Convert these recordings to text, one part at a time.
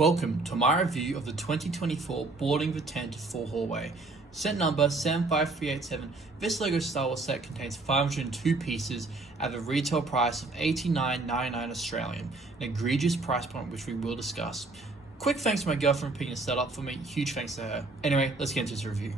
Welcome to my review of the 2024 Boarding the Tantive 4 hallway. Set number 75387, this LEGO Star Wars set contains 502 pieces at the retail price of $89.99 Australian, an egregious price point which we will discuss. Quick thanks to my girlfriend for picking this set up for me, huge thanks to her. Anyway, let's get into this review.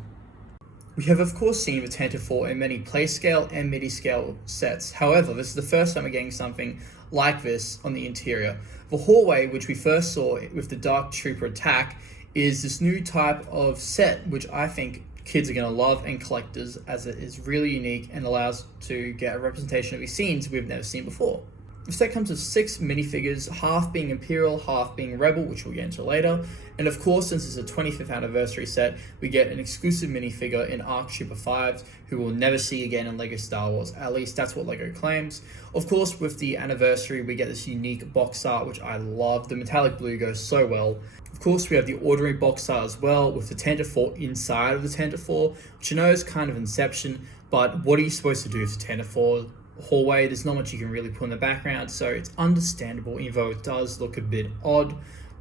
We have of course seen the Tantive 4 in many play scale and midi scale sets, however this is the first time we're getting something like this on the interior. The hallway, which we first saw with the Dark Trooper attack, is this new type of set which I think kids are going to love and collectors, as it is really unique and allows to get a representation of these scenes we've never seen before. The set comes with 6 minifigures, half being Imperial, half being Rebel, which we'll get into later. And of course, since it's a 25th anniversary set, we get an exclusive minifigure in ARC Trooper 5s, who we'll never see again in LEGO Star Wars. At least that's what LEGO claims. Of course, with the anniversary, we get this unique box art, which I love. The metallic blue goes so well. Of course, we have the ordinary box art as well, with the Tantive 4 inside of the Tantive 4, which I know is kind of Inception, but what are you supposed to do with the Tantive 4 hallway? There's not much you can really put in the background, so it's understandable, even though it does look a bit odd,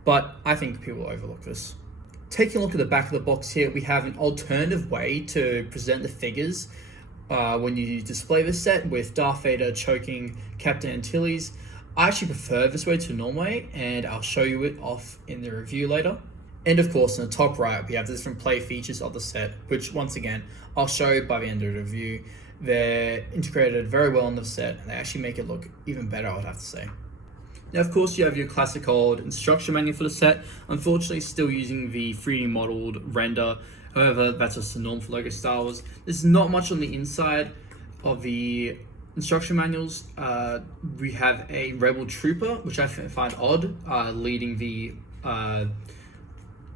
but I think people overlook this. Taking a look at the back of the box here, we have an alternative way to present the figures when you display this set, with Darth Vader choking Captain Antilles. I actually prefer this way to normal way, and I'll show you it off in the review later. And of course, in the top right, we have the different play features of the set, which once again, I'll show you by the end of the review. They're integrated very well in the set, and they actually make it look even better, I would have to say. Now, of course, you have your classic old instruction manual for the set. Unfortunately, still using the 3D modeled render. However, that's just the norm for LEGO Star Wars. There's not much on the inside of the instruction manuals. We have a Rebel Trooper, which I find odd, leading the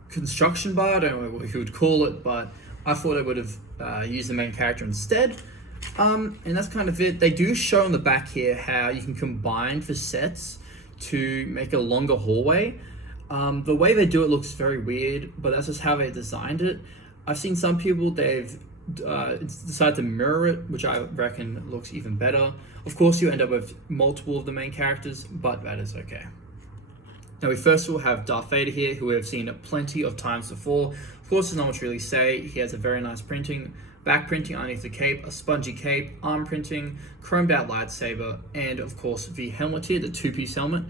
construction bar. I don't know what you would call it, but I thought I would have used the main character instead. And that's kind of it. They do show on the back here how you can combine the sets to make a longer hallway. The way they do it looks very weird, but that's just how they designed it. I've seen some people, they've decided to mirror it, which I reckon looks even better. Of course, you end up with multiple of the main characters, but that is okay. Now, we first will have Darth Vader here, who we have seen plenty of times before. Of course, there's not much to really say. He has a very nice printing. Back printing underneath the cape, a spongy cape, arm printing, chromed out lightsaber, and of course the helmet here, the two-piece helmet.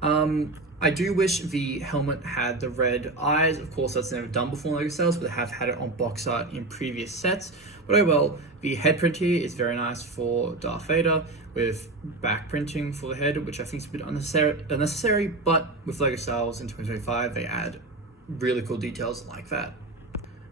I do wish the helmet had the red eyes. Of course, that's never done before in LEGO sales, but they have had it on box art in previous sets. But oh well, the head print here is very nice for Darth Vader, with back printing for the head, which I think is a bit unnecessary, but with LEGO Star Wars in 2025, they add really cool details like that.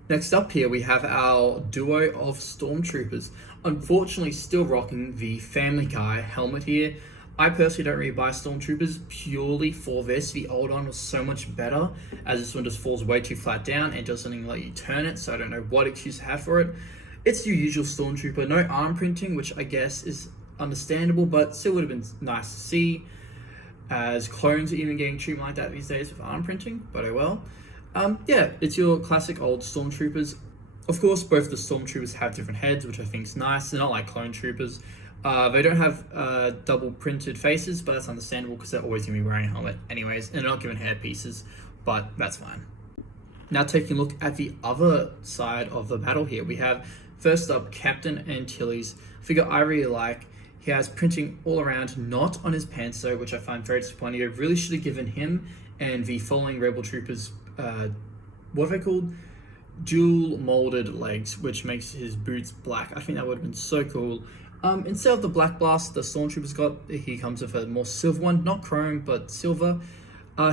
Next up here, we have our duo of Stormtroopers. Unfortunately, still rocking the Family Guy helmet here. I personally don't really buy Stormtroopers purely for this. The old one was so much better, as this one just falls way too flat down and doesn't even let you turn it, so I don't know what excuse to have for it. It's your usual Stormtrooper, no arm printing, which I guess is understandable, but still would have been nice to see, as clones are even getting treatment like that these days with arm printing, but oh well. Yeah, it's your classic old Stormtroopers. Of course, both the Stormtroopers have different heads, which I think is nice. They're not like clone troopers. They don't have double printed faces, but that's understandable because they're always going to be wearing a helmet anyways, and they're not given hair pieces, but that's fine. Now, taking a look at the other side of the battle here, we have first up Captain Antilles, figure I really like. He has printing all around, not on his pants though, which I find very disappointing. I really should have given him and the following Rebel Troopers what are they called? Dual molded legs, which makes his boots black. I think that would have been so cool. Instead of the black blast the Stormtroopers got, he comes with a more silver one, not chrome, but silver.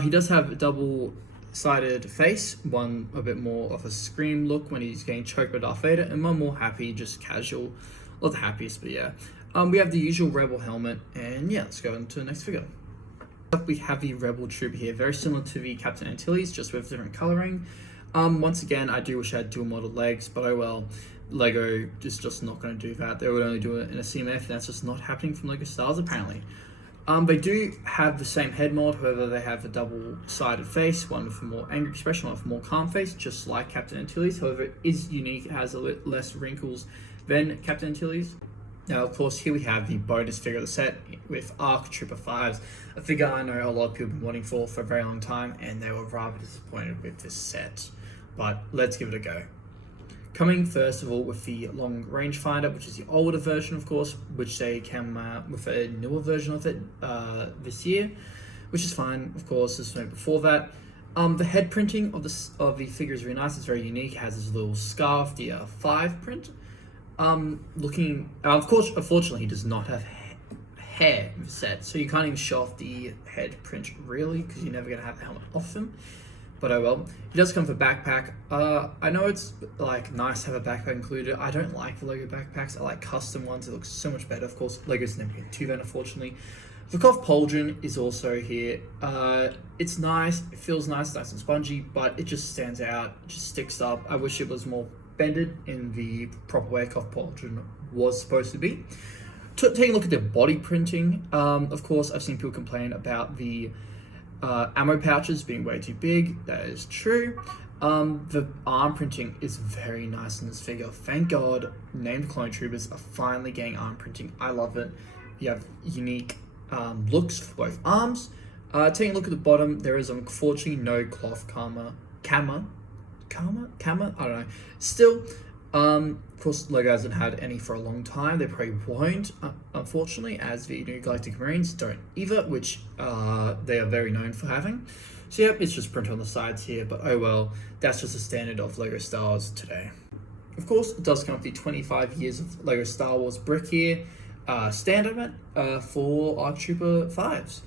He does have a double-sided face, one a bit more of a scream look when he's getting choked by Darth Vader, and one more happy, just casual. Not the happiest, but yeah. We have the usual Rebel helmet, and yeah, let's go into the next figure. We have the Rebel Trooper here, very similar to the Captain Antilles, just with different coloring. Once again, I do wish I had dual modeled legs, but oh well, LEGO is just not going to do that. They would only do it in a CMF, and that's just not happening from LEGO Star Wars apparently. They do have the same head mold, however they have a double-sided face, one with a more angry expression, one with a more calm face, just like Captain Antilles. However, it is unique, it has a bit less wrinkles than Captain Antilles. Now, of course, here we have the bonus figure of the set with Arc Trooper 5s, a figure I know a lot of people have been wanting for a very long time, and they were rather disappointed with this set. But let's give it a go. Coming first of all with the long range finder, which is the older version, of course, which they came with a newer version of it this year, which is fine, of course, as before that. The head printing of the figure is really nice. It's very unique. It has this little scarf, the 5 print. Of course, unfortunately, he does not have hair in the set, so you can't even show off the head print really, because you're never gonna have the helmet off him. But oh well. He does come with a backpack. I know it's like nice to have a backpack included. I don't like the Lego backpacks. I like custom ones. It looks so much better. Of course, Lego's never been too bad, unfortunately. The cloth pauldron is also here. It's nice. It feels nice and spongy, but it just stands out. It just sticks up. I wish it was more bended in the proper way cloth pauldron was supposed to be. Taking a look at the body printing, of course, I've seen people complain about the ammo pouches being way too big. That is true. The arm printing is very nice in this figure. Thank God named clone troopers are finally getting arm printing. I love it. You have unique looks for both arms. Taking a look at the bottom, there is unfortunately no cloth camera. I don't know. Still, of course, Lego hasn't had any for a long time. They probably won't, unfortunately, as the new Galactic Marines don't either, which they are very known for having. So yep, it's just printed on the sides here, but oh well, that's just a standard of Lego Star Wars today. Of course, it does come with the 25 years of Lego Star Wars brick here, standard for Arc Trooper 5s.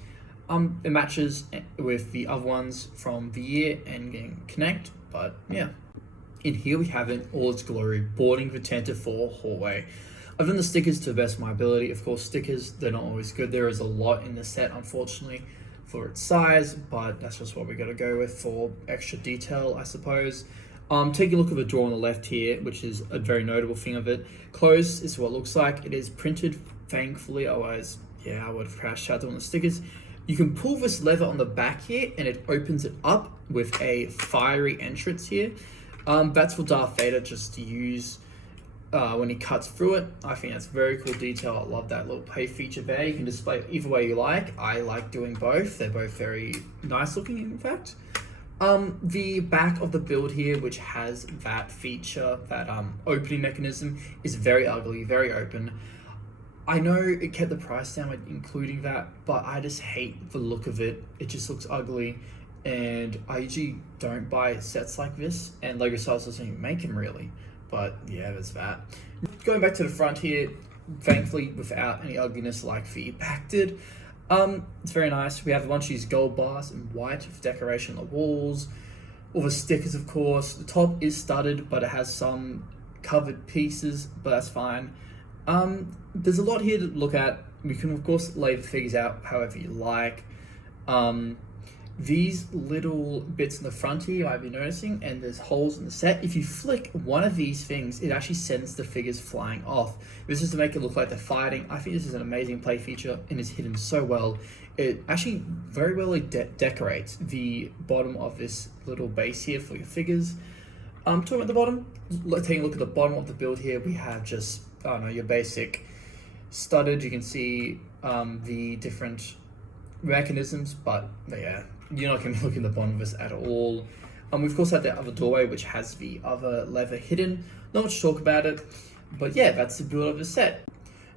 It matches with the other ones from the year and getting Connect, but yeah. In here we have it in all its glory, boarding the TANTIVE 4 hallway. I've done the stickers to the best of my ability. Of course, stickers, they're not always good. There is a lot in the set, unfortunately, for its size, but that's just what we gotta go with for extra detail, I suppose. Take a look at the drawer on the left here, which is a very notable thing of it. Close is what it looks like. It is printed, thankfully, otherwise, yeah, I would have crashed out doing the stickers. You can pull this lever on the back here, and it opens it up with a fiery entrance here. That's for Darth Vader just to use when he cuts through it. I think that's very cool detail. I love that little play feature there. You can display it either way you like. I like doing both. They're both very nice looking, in fact. The back of the build here, which has that feature, that opening mechanism, is very ugly, very open. I know it kept the price down with including that, but I just hate the look of it. It just looks ugly. And I usually don't buy sets like this, and Lego Star Wars doesn't even make them really, but yeah, there's that. Going back to the front here, thankfully without any ugliness like the back did. It's very nice. We have a bunch of these gold bars in white with decoration on the walls, all the stickers, of course. The top is studded, but it has some covered pieces, but that's fine. There's a lot here to look at. We can of course lay the figures out however you like. These little bits in the front here you might be noticing, and there's holes in the set. If you flick one of these things, it actually sends the figures flying off. This is to make it look like they're fighting. I think this is an amazing play feature and is hidden so well. It actually very well decorates the bottom of this little base here for your figures. Talking at the bottom, taking a look at the bottom of the build here, we have just, I don't know, your basic studded. You can see the different mechanisms, but yeah, you're not going to be looking at the bottom of this at all. We of course have the other doorway, which has the other lever hidden. Not much to talk about it, but yeah, that's the build of the set.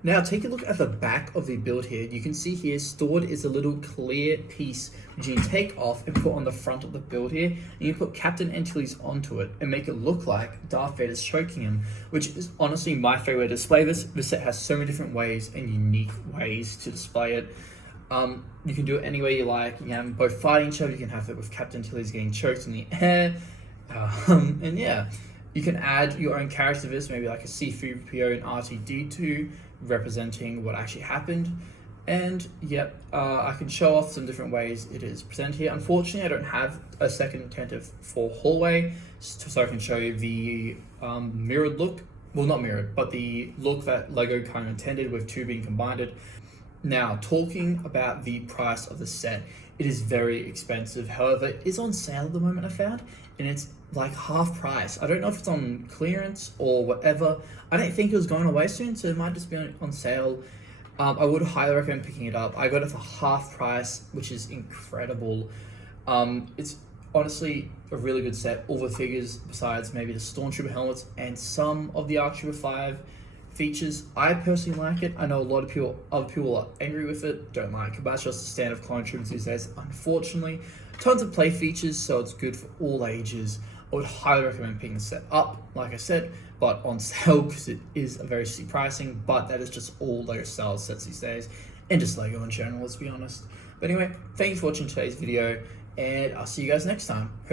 Now take a look at the back of the build here. You can see here stored is a little clear piece which you can take off and put on the front of the build here. And you can put Captain Antilles onto it and make it look like Darth Vader's choking him, which is honestly my favorite way to display this. This set has so many different ways and unique ways to display it. You can do it any way you like. You can have them both fighting each other. You can have it with Captain Antilles getting choked in the air. And yeah, you can add your own character to this, maybe like a C-3PO and R2-D2 representing what actually happened. And yep, I can show off some different ways it is presented here. Unfortunately, I don't have a second TANTIVE 4 hallway, so I can show you the mirrored look. Well, not mirrored, but the look that Lego kind of intended with two being combined. Now, talking about the price of the set, it is very expensive. However, it is on sale at the moment, I found, and it's like half price. I don't know if it's on clearance or whatever. I don't think it was going away soon, so it might just be on sale. I would highly recommend picking it up. I got it for half price, which is incredible. It's honestly a really good set. All the figures, besides maybe the Stormtrooper helmets and some of the ArcTrooper 5 features, I personally like it. I know a lot of other people are angry with it, don't like it, but it's just the standard of clone troopers these days, unfortunately. Tons of play features, so it's good for all ages. I would highly recommend picking the set up, like I said, but on sale because it is a very steep pricing, but that is just all LEGO style sets these days, and just LEGO in general, let's be honest. But anyway, thank you for watching today's video, and I'll see you guys next time.